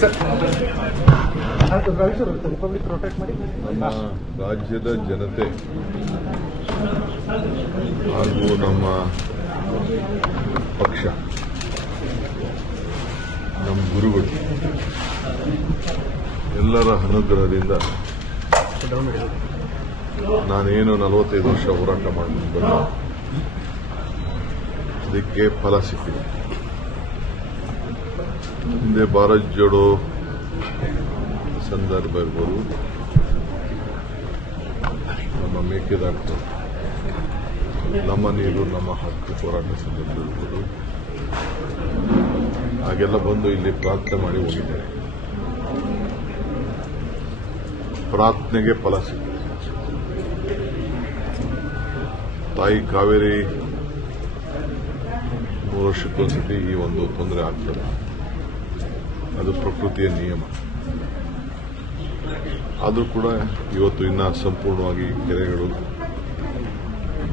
ನಮ್ಮ ರಾಜ್ಯದ ಜನತೆ ಹಾಗೂ ನಮ್ಮ ಪಕ್ಷ, ನಮ್ಮ ಗುರುಗಳು ಎಲ್ಲರ ಅನುಗ್ರಹದಿಂದ ನಾನೇನು 45 ವರ್ಷ ಹೋರಾಟ ಮಾಡಿಕೊಂಡು ಬಂದ ಅದಕ್ಕೆ ಫಲ ಸಿಕ್ಕಿದೆ. ಹಿಂದೆ ಭಾರತ್ ಜೋಡೋ ಸಂದರ್ಭ ಇರ್ಬೋದು, ನಮ್ಮ ಮೇಕೆದಾಟು, ನಮ್ಮ ನೀರು ನಮ್ಮ ಹಕ್ಕು ಹೋರಾಟ ಸಂದರ್ಭ ಇರ್ಬೋದು, ಹಾಗೆಲ್ಲ ಬಂದು ಇಲ್ಲಿ ಪ್ರಾರ್ಥನೆ ಮಾಡಿ ಹೋಗಿದ್ದಾರೆ. ಪ್ರಾರ್ಥನೆಗೆ ಫಲ ಸಿಕ್ಕಿದೆ. ತಾಯಿ ಕಾವೇರಿ 3 ವರ್ಷಕ್ಕೊಂದ್ಸತಿ ಈ ಒಂದು ತೊಂದರೆ ಆಗ್ತದೆ. ಅದು ಪ್ರಕೃತಿಯ ನಿಯಮ. ಆದರೂ ಕೂಡ ಇವತ್ತು ಇನ್ನ ಸಂಪೂರ್ಣವಾಗಿ ಕೆರೆಗಳು,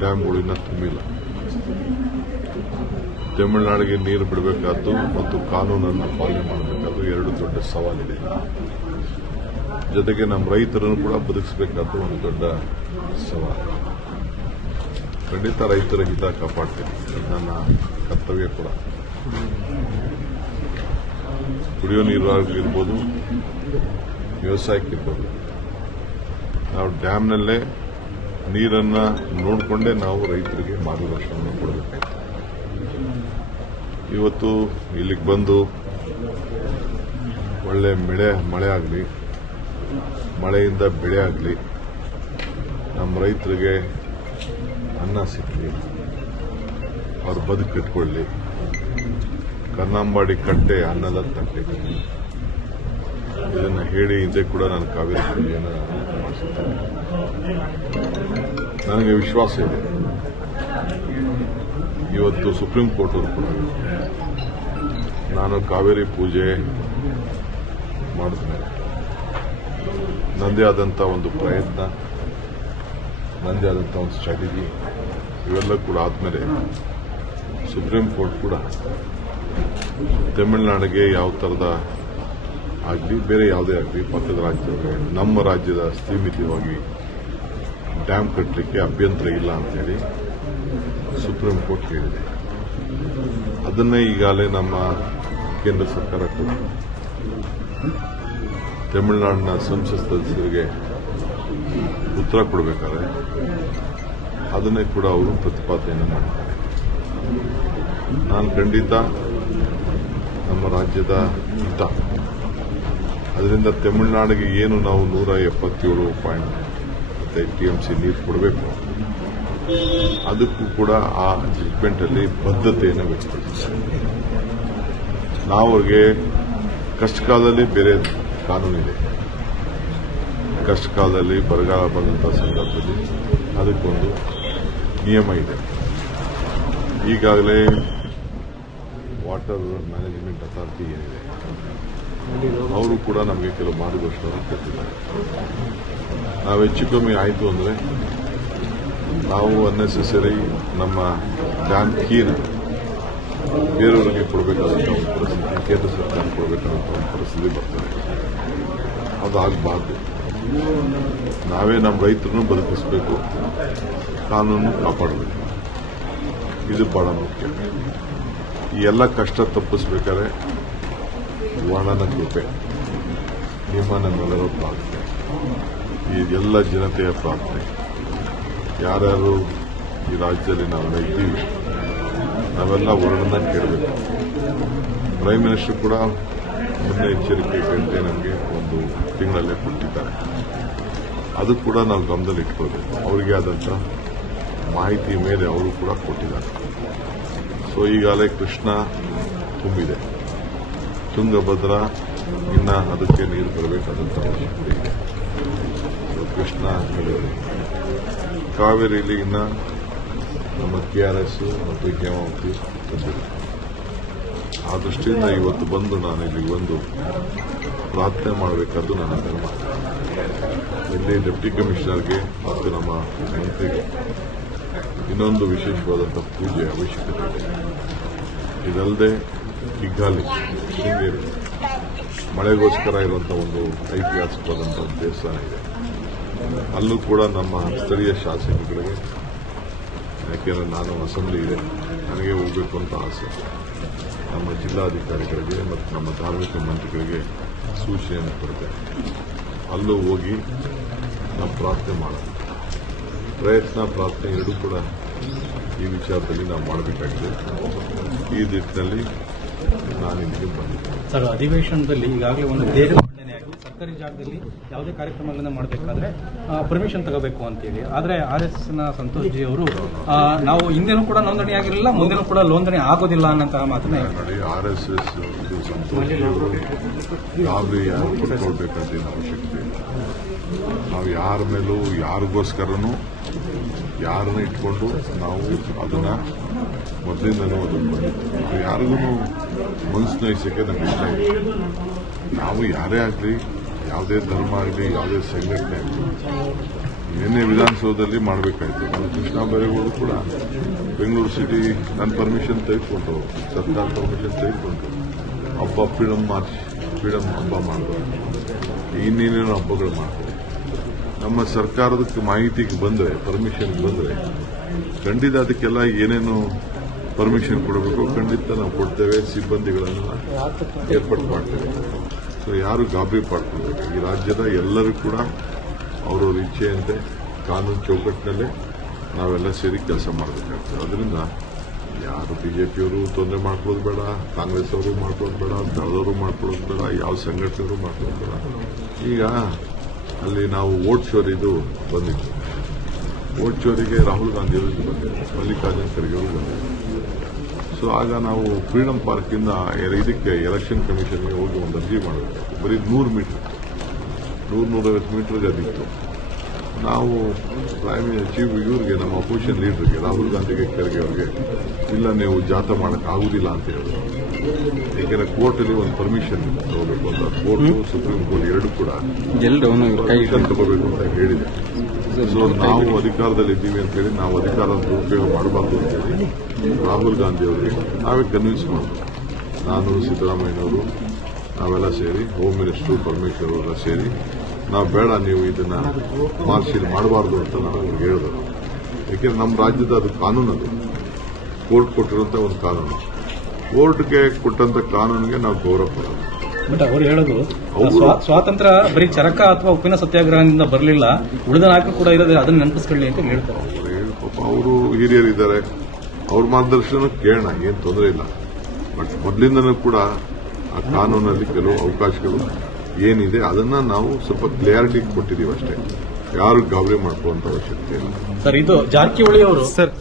ಡ್ಯಾಮ್ಗಳು ಇನ್ನೂ ತುಂಬಿಲ್ಲ. ತಮಿಳುನಾಡಿಗೆ ನೀರು ಬಿಡಬೇಕಾದ್ದು ಮತ್ತು ಕಾನೂನನ್ನು ಪಾಲನೆ ಮಾಡಬೇಕಾದ್ದು 2 ದೊಡ್ಡ ಸವಾಲಿದೆ. ಜೊತೆಗೆ ನಮ್ಮ ರೈತರನ್ನು ಕೂಡ ಬದುಕಿಸಬೇಕಾದ್ದು ಒಂದು ದೊಡ್ಡ ಸವಾಲು. ಖಂಡಿತ ರೈತರ ಹಿತ ಕಾಪಾಡ್ತೇನೆ, ನನ್ನ ಕರ್ತವ್ಯ ಕೂಡ. ಕುಡಿಯೋ ನೀರು ಇರ್ಬೋದು, ವ್ಯವಸಾಯಕ್ಕಿರ್ಬೋದು, ನಾವು ಡ್ಯಾಮ್ನಲ್ಲೇ ನೀರನ್ನು ನೋಡಿಕೊಂಡೇ ನಾವು ರೈತರಿಗೆ ಮಾರ್ಗದರ್ಶನ ಕೊಡಬೇಕಾಯ್ತು. ಇವತ್ತು ಇಲ್ಲಿಗೆ ಬಂದು ಒಳ್ಳೆ ಮಳೆ ಆಗಲಿ, ಮಳೆಯಿಂದ ಬೆಳೆ ಆಗಲಿ, ನಮ್ಮ ರೈತರಿಗೆ ಅನ್ನ ಸಿಕ್ಕಲಿ, ಅವ್ರ ಬದುಕು ಕಟ್ಕೊಳ್ಳಿ, ಕನ್ನಂಬಾಡಿ ಕಟ್ಟೆ ಅನ್ನದ ತಟ್ಟೆ. ಇದನ್ನು ಹೇಳಿ ಹಿಂದೆ ಕೂಡ ನಾನು ಕಾವೇರಿ ಪೂಜೆಯನ್ನು ಮಾಡಿಸಿದ್ದೇನೆ. ನನಗೆ ವಿಶ್ವಾಸ ಇದೆ, ಇವತ್ತು ಸುಪ್ರೀಂ ಕೋರ್ಟ್ ಅವರು ಕೂಡ ನಾನು ಕಾವೇರಿ ಪೂಜೆ ಮಾಡಿದ್ಮೇಲೆ ನನ್ನದೇ ಆದಂಥ ಒಂದು ಪ್ರಯತ್ನ, ನನ್ನದೇ ಆದಂಥ ಒಂದು ಸ್ಟ್ರಾಟಜಿ ಇವೆಲ್ಲ ಕೂಡ ಆದಮೇಲೆ ಸುಪ್ರೀಂ ಕೋರ್ಟ್ ಕೂಡ ತಮಿಳುನಾಡಿಗೆ ಯಾವ ಥರದ ಆಗಲಿ, ಬೇರೆ ಯಾವುದೇ ಆಗಲಿ, ಪಕ್ಕದ ರಾಜ್ಯಕ್ಕೆ ನಮ್ಮ ರಾಜ್ಯದ ಸೀಮಿತವಾಗಿ ಡ್ಯಾಮ್ ಕಟ್ಟಲಿಕ್ಕೆ ಅಭ್ಯಂತರ ಇಲ್ಲ ಅಂತೇಳಿ ಸುಪ್ರೀಂ ಕೋರ್ಟ್ ಹೇಳಿದೆ. ಅದನ್ನೇ ಈಗಾಗಲೇ ನಮ್ಮ ಕೇಂದ್ರ ಸರ್ಕಾರ ಕೊಟ್ಟು ತಮಿಳುನಾಡಿನ ಸಂಸತ್ ಸದಸ್ಯರಿಗೆ ಉತ್ತರ ಕೊಡಬೇಕಾದ್ರೆ ಅದನ್ನೇ ಕೂಡ ಅವರು ಪ್ರತಿಪಾದನೆಯನ್ನು ಮಾಡಿದ್ದಾರೆ. ನಾನು ಖಂಡಿತ ನಮ್ಮ ರಾಜ್ಯದ ಹಿತ, ಅದರಿಂದ ತಮಿಳುನಾಡಿಗೆ ಏನು ನಾವು 177.5 TMC ನೀರು ಕೊಡಬೇಕು, ಅದಕ್ಕೂ ಕೂಡ ಆ ಜಡ್ಜ್ಮೆಂಟಲ್ಲಿ ಬದ್ಧತೆಯನ್ನು ವ್ಯಕ್ತಪಡಿಸಿದ್ದಾರೆ. ನಾವು ಅವ್ರಿಗೆ ಕಷ್ಟಕಾಲದಲ್ಲಿ ಬೇರೆ ಕಾನೂನಿದೆ, ಕಷ್ಟಕಾಲದಲ್ಲಿ ಬರಗಾಲ ಬಂದಂಥ ಸಂದರ್ಭದಲ್ಲಿ ಅದಕ್ಕೊಂದು ನಿಯಮ ಇದೆ. ಈಗಾಗಲೇ ವಾಟರ್ ಮ್ಯಾನೇಜ್ಮೆಂಟ್ ಅಥಾರಿಟಿ ಏನಿದೆ ಅವರು ಕೂಡ ನಮಗೆ ಕೆಲವು ಮಾರ್ಗದರ್ಶನ ಕೊಟ್ಟಿದ್ದಾರೆ. ನಾವು ಹೆಚ್ಚು ಕಮ್ಮಿ ಆಯಿತು ಅಂದರೆ ನಾವು ಅನ್ನೆಸೆಸರಿ ನಮ್ಮ ಡ್ಯಾಮ್ ಕೀನ ಬೇರೆಯವರಿಗೆ ಕೊಡಬೇಕಾದಂಥ ಒಂದು ಪರಿಸ್ಥಿತಿ, ಕೇಂದ್ರ ಸರ್ಕಾರ ಕೊಡಬೇಕಾದಂಥ ಒಂದು ಪರಿಸ್ಥಿತಿ ಬರ್ತದೆ. ಅದು ಆಗಬಾರ್ದು. ನಾವೇ ನಮ್ಮ ರೈತರನ್ನು ಬದುಕಿಸಬೇಕು, ಕಾನೂನು ಕಾಪಾಡಬೇಕು. ಇದು ಬಹಳ ಮುಖ್ಯ. ಈ ಎಲ್ಲ ಕಷ್ಟ ತಪ್ಪಿಸಬೇಕಾದ್ರೆ ವರ್ಣನ ಕೃಪೆ, ನಿಮ್ಮ ನಮ್ಮೆಲ್ಲರ ಪ್ರಾರ್ಥನೆ, ಈ ಎಲ್ಲ ಜನತೆಯ ಪ್ರಾರ್ಥನೆ. ಯಾರ್ಯಾರು ಈ ರಾಜ್ಯದಲ್ಲಿ ನಾವೆಲ್ಲ ಇದ್ದೀವಿ ನಾವೆಲ್ಲ ವರ್ಣನ ಕೇಳಬೇಕು. ಪ್ರೈಮ್ ಮಿನಿಸ್ಟರ್ ಕೂಡ ಮುನ್ನೆಚ್ಚರಿಕೆ ಗಂಟೆ ನಮಗೆ ಒಂದು ತಿಂಗಳಲ್ಲೇ ಕೊಟ್ಟಿದ್ದಾರೆ. ಅದು ಕೂಡ ನಾವು ಗಮನದಲ್ಲಿ ಇಟ್ಕೊಳ್ಬೇಕು. ಅವರಿಗೆ ಆದಂಥ ಮಾಹಿತಿ ಮೇಲೆ ಅವರು ಕೂಡ ಕೊಟ್ಟಿದ್ದಾರೆ. ಸೊ ಈಗಾಗಲೇ ಕೃಷ್ಣ ತುಂಬಿದೆ, ತುಂಗಭದ್ರಾ ಇನ್ನ ಅದಕ್ಕೆ ನೀರು ಬರಬೇಕಾದಂಥ ಅವಶ್ಯಕತೆ ಇದೆ. ಸೊ ಕೃಷ್ಣ ಹೇಳಿದೆ, ಕಾವೇರಿಯಲ್ಲಿ ಇನ್ನ ನಮ್ಮ KRS ಮತ್ತು ಹೇಮಾವತಿ ತಂದಿದೆ. ಆ ದೃಷ್ಟಿಯಿಂದ ಇವತ್ತು ಬಂದು ನಾನು ಇಲ್ಲಿಗೆ ಬಂದು ಪ್ರಾರ್ಥನೆ ಮಾಡಬೇಕಾದ್ದು ನನ್ನ ಧರ್ಮ. ಇಲ್ಲಿ ಡೆಪ್ಟಿ ಕಮಿಷನರ್ಗೆ ಮತ್ತು ನಮ್ಮ ಮಂತ್ರಿಗೆ ಇನ್ನೊಂದು ವಿಶೇಷವಾದಂಥ ಪೂಜೆ ಅವಶ್ಯಕತೆ ಇದೆ. ಇದಲ್ಲದೆ ಕಿಗ್ಗಾಲಿ, ಶೃಂಗೇರಿ ಮಳೆಗೋಸ್ಕರ ಇರುವಂಥ ಒಂದು ಐತಿಹಾಸಿಕವಾದಂಥ ಒಂದು ದೇವಸ್ಥಾನ ಇದೆ. ಅಲ್ಲೂ ಕೂಡ ನಮ್ಮ ಸ್ಥಳೀಯ ಶಾಸಕರಿಗೆ, ಯಾಕೆಂದರೆ ನಾನು ಅಸೆಂಬ್ಲಿ ಇದೆ, ನನಗೆ ಹೋಗಬೇಕು ಅಂತ ಆಸೆ, ನಮ್ಮ ಜಿಲ್ಲಾಧಿಕಾರಿಗಳಿಗೆ ಮತ್ತು ನಮ್ಮ ಧಾರ್ಮಿಕ ಮಂತ್ರಿಗಳಿಗೆ ಸೂಚನೆಯನ್ನು ಕೊಡ್ತೇನೆ. ಅಲ್ಲೂ ಹೋಗಿ ನಾವು ಪ್ರಾರ್ಥನೆ ಮಾಡೋಣ. ಪ್ರಾರ್ಥನೆ ಎರಡೂ ಕೂಡ ಈ ವಿಚಾರದಲ್ಲಿ ನಾವು ಮಾಡಬೇಕಾಗಿದೆ. ಈ ನಿಟ್ಟಿನಲ್ಲಿ ನಾನು ಇಲ್ಲಿಗೆ ಬಂದಿದ್ದೇನೆ. ಸರ್, ಅಧಿವೇಶನದಲ್ಲಿ ಈಗಾಗಲೇ ಒಂದು ದೇಹ ಮಂಡನೆಯಾಗಿ ಸರ್ಕಾರಿ ಜಾಗದಲ್ಲಿ ಯಾವುದೇ ಕಾರ್ಯಕ್ರಮಗಳನ್ನು ಮಾಡಬೇಕಾದ್ರೆ ಪರ್ಮಿಷನ್ ತಗೋಬೇಕು ಅಂತೇಳಿ, ಆದರೆ RSSನ ಸಂತೋಷ್ ಜಿ ಅವರು ನಾವು ಹಿಂದೆನೂ ಕೂಡ ನೋಂದಣಿ ಆಗಿರಲಿಲ್ಲ, ಮುಂದೆನೂ ಕೂಡ ನೋಂದಣಿ ಆಗೋದಿಲ್ಲ ಅನ್ನಂತಹ ಮಾತನ್ನ ನೋಡಿ. RSS ಇದು ಸಂತೋಷ್ ಜಿ ಅವರು ಗಾಬರಿ ಯಾರು ಕೊಟ್ಕೊಳ್ಬೇಕಂತ ಅವಶ್ಯಕತೆ ಇಲ್ಲ. ನಾವು ಯಾರ ಮೇಲೂ ಯಾರಿಗೋಸ್ಕರನೂ ಯಾರನ್ನ ಇಟ್ಕೊಂಡು ನಾವು ಅದನ್ನ ಮೊದಲಿಂದನೂ ಅದನ್ನು ಬಂದಿದ್ದೀವಿ. ನಾವು ಯಾರಿಗೂ ಮನಸ್ಸು ನೋಯಿಸೋಕ್ಕೆ ನಮ್ಗೆ ಇಷ್ಟ ಇಲ್ಲ. ನಾವು ಯಾರೇ ಆಗಲಿ, ಯಾವುದೇ ಧರ್ಮ ಆಗಲಿ, ಯಾವುದೇ ಸಂಘಟನೆ ಆಗಲಿ, ನಿನ್ನೆ ವಿಧಾನಸೌಧದಲ್ಲಿ ಮಾಡಬೇಕಾಯ್ತು. ನಾನು ಕೃಷ್ಣ ಬೈರೇಗೌಡರು ಕೂಡ ಬೆಂಗಳೂರು ಸಿಟಿ ನನ್ನ ಪರ್ಮಿಷನ್ ತೆಗೆದುಕೊಂಡು, ಸರ್ಕಾರ ಪರ್ಮಿಷನ್ ತೆಗೆದುಕೊಂಡು ಹಬ್ಬ ಫ್ರೀಡಮ್ ಹಬ್ಬ ಮಾಡಿದ್ರು. ಇನ್ನೇನೇನೋ ಹಬ್ಬಗಳು ಮಾಡ್ತಾರೆ. ನಮ್ಮ ಸರ್ಕಾರದಕ್ಕೆ ಮಾಹಿತಿಗೆ ಬಂದರೆ, ಪರ್ಮಿಷನ್ಗೆ ಬಂದರೆ ಖಂಡಿತ ಅದಕ್ಕೆಲ್ಲ ಏನೇನು ಪರ್ಮಿಷನ್ ಕೊಡಬೇಕು ಖಂಡಿತ ನಾವು ಕೊಡ್ತೇವೆ. ಸಿಬ್ಬಂದಿಗಳನ್ನು ಏರ್ಪಾಡು ಮಾಡ್ತೇವೆ. ಸೊ ಯಾರು ಗಾಬರಿ ಪಡ್ಕೊಳ್ಬೇಕು. ಈ ರಾಜ್ಯದ ಎಲ್ಲರೂ ಕೂಡ ಅವರವ್ರ ಇಚ್ಛೆಯಂತೆ ಕಾನೂನು ಚೌಕಟ್ಟಿನಲ್ಲೇ ನಾವೆಲ್ಲ ಸೇರಿ ಕೆಲಸ ಮಾಡಬೇಕಾಗ್ತದೆ. ಅದರಿಂದ ಯಾರು ಬಿಜೆಪಿಯವರು ತೊಂದರೆ ಮಾಡ್ಕೊಳ್ಳೋದು ಬೇಡ, ಕಾಂಗ್ರೆಸ್ ಅವರು ಮಾಡ್ಕೊಳ್ಳೋದು ಬೇಡ, ದಳದವರು ಮಾಡ್ಕೊಳ್ಳೋದು ಬೇಡ, ಯಾವ ಸಂಘಟನೆಯವರು ಮಾಡ್ಕೊಳ್ಳೋದು ಬೇಡ. ಈಗ ಅಲ್ಲಿ ನಾವು ವೋಟ್ ಚೋರಿದು ಬಂದಿತ್ತು. ವೋಟ್ ಚೋರಿಗೆ ರಾಹುಲ್ ಗಾಂಧಿ ಅವರು ಬಂದಿದ್ದಾರೆ, ಮಲ್ಲಿಕಾರ್ಜುನ್ ಖರ್ಗೆ ಅವರು ಬಂದಿದ್ದಾರೆ. ಸೊ ಆಗ ನಾವು ಫ್ರೀಡಂ ಪಾರ್ಕಿಂದ ಇದಕ್ಕೆ ಎಲೆಕ್ಷನ್ ಕಮಿಷನ್ಗೆ ಹೋಗಿ ಒಂದು ಅರ್ಜಿ ಮಾಡಬೇಕು. ಬರೀ 100 ಮೀಟರ್, 100-150 ಮೀಟರ್ಗೆ ಅದಿತ್ತು. ನಾವು ಚೀಫ್ ಇವ್ರಿಗೆ, ನಮ್ಮ ಅಪೋಸಿಷನ್ ಲೀಡರ್ಗೆ ರಾಹುಲ್ ಗಾಂಧಿಗೆ, ಖರ್ಗೆ ಅವರಿಗೆ, ಇಲ್ಲ ನೀವು ಜಾಥಾ ಮಾಡಕ್ಕೆ ಆಗುದಿಲ್ಲ ಅಂತ ಹೇಳಿದ್ರು. ಏಕೆಂದರೆ ಕೋರ್ಟಲ್ಲಿ ಒಂದು ಪರ್ಮಿಷನ್ ತಗೋಬೇಕು ಅಂತ, ಕೋರ್ಟು ಸುಪ್ರೀಂ ಕೋರ್ಟ್ ಎರಡು ಕೂಡ ಪರ್ಮಿಷನ್ ತಗೋಬೇಕು ಅಂತ ಹೇಳಿದೆ. ಸೊ ನಾವು ಅಧಿಕಾರದಲ್ಲಿದ್ದೀವಿ ಅಂತ ಹೇಳಿ ನಾವು ಅಧಿಕಾರದ ದುರುಪಯೋಗ ಮಾಡಬಾರ್ದು ಅಂತ ಹೇಳಿ ರಾಹುಲ್ ಗಾಂಧಿ ಅವರಿಗೆ ನಾವೇ ಕನ್ವಿನ್ಸ್ ಮಾಡಿದ್ವಿ. ನಾನು, ಸಿದ್ದರಾಮಯ್ಯನವರು, ನಾವೆಲ್ಲ ಸೇರಿ, ಹೋಮ್ ಮಿನಿಸ್ಟರ್ ಪರಮೇಶ್ವರ್ ಅವರೆಲ್ಲ ಸೇರಿ, ನಾವು ಬೇಡ, ನೀವು ಇದನ್ನ ಮಾರ್ಚಿಲ್ ಮಾಡಬಾರ್ದು ಅಂತ ನಾವು ಅವ್ರಿಗೆ ಹೇಳಿದ್ರು. ಏಕೆಂದ್ರೆ ನಮ್ಮ ರಾಜ್ಯದ ಅದು ಕಾನೂನು, ಅದು ಕೋರ್ಟ್ ಕೊಟ್ಟಿರುವಂತ ಒಂದು ಕಾನೂನು. ಕೋರ್ಟ್ಗೆ ಕೊಟ್ಟಂತ ಕಾನೂನಿಗೆ ನಾವು ಗೌರವ ಕೊಡೋದು. ಬಟ್ ಅವರು ಹೇಳೋದು ಸ್ವಾತಂತ್ರ್ಯ ಬರೀ ಚರಕ ಅಥವಾ ಉಪ್ಪಿನ ಸತ್ಯಾಗ್ರಹದಿಂದ ಬರಲಿಲ್ಲ, ಉಳಿದ ನಾಯಕರು ಕೂಡ ಇರೋದೇ, ಅದನ್ನ ನೆನಪಿಸ್ಕೊಳ್ಳಿ ಅಂತ ಹೇಳ್ತಾರೆ. ಪಾಪ ಅವರು ಹಿರಿಯರಿದ್ದಾರೆ, ಅವ್ರ ಮಾರ್ಗದರ್ಶನ ಕೇಳೋಣ, ಏನು ತೊಂದರೆ ಇಲ್ಲ. ಬಟ್ ಮೊದಲಿಂದನೂ ಕೂಡ ಆ ಕಾನೂನಲ್ಲಿ ಕೆಲವು ಅವಕಾಶಗಳು ಏನಿದೆ ಅದನ್ನ ನಾವು ಸ್ವಲ್ಪ ಕ್ಲಿಯಾರಿಟಿ ಕೊಟ್ಟಿದ್ದೀವಿ ಅಷ್ಟೇ. ಯಾರು ಗಾಬರಿ ಮಾಡ್ಕೊಳ್ಳುವಂತ ಅವಶ್ಯಕತೆ ಇಲ್ಲ. ಸರ್, ಇದು ಜಾರಕಿಹೊಳಿ ಅವರು ಸರ್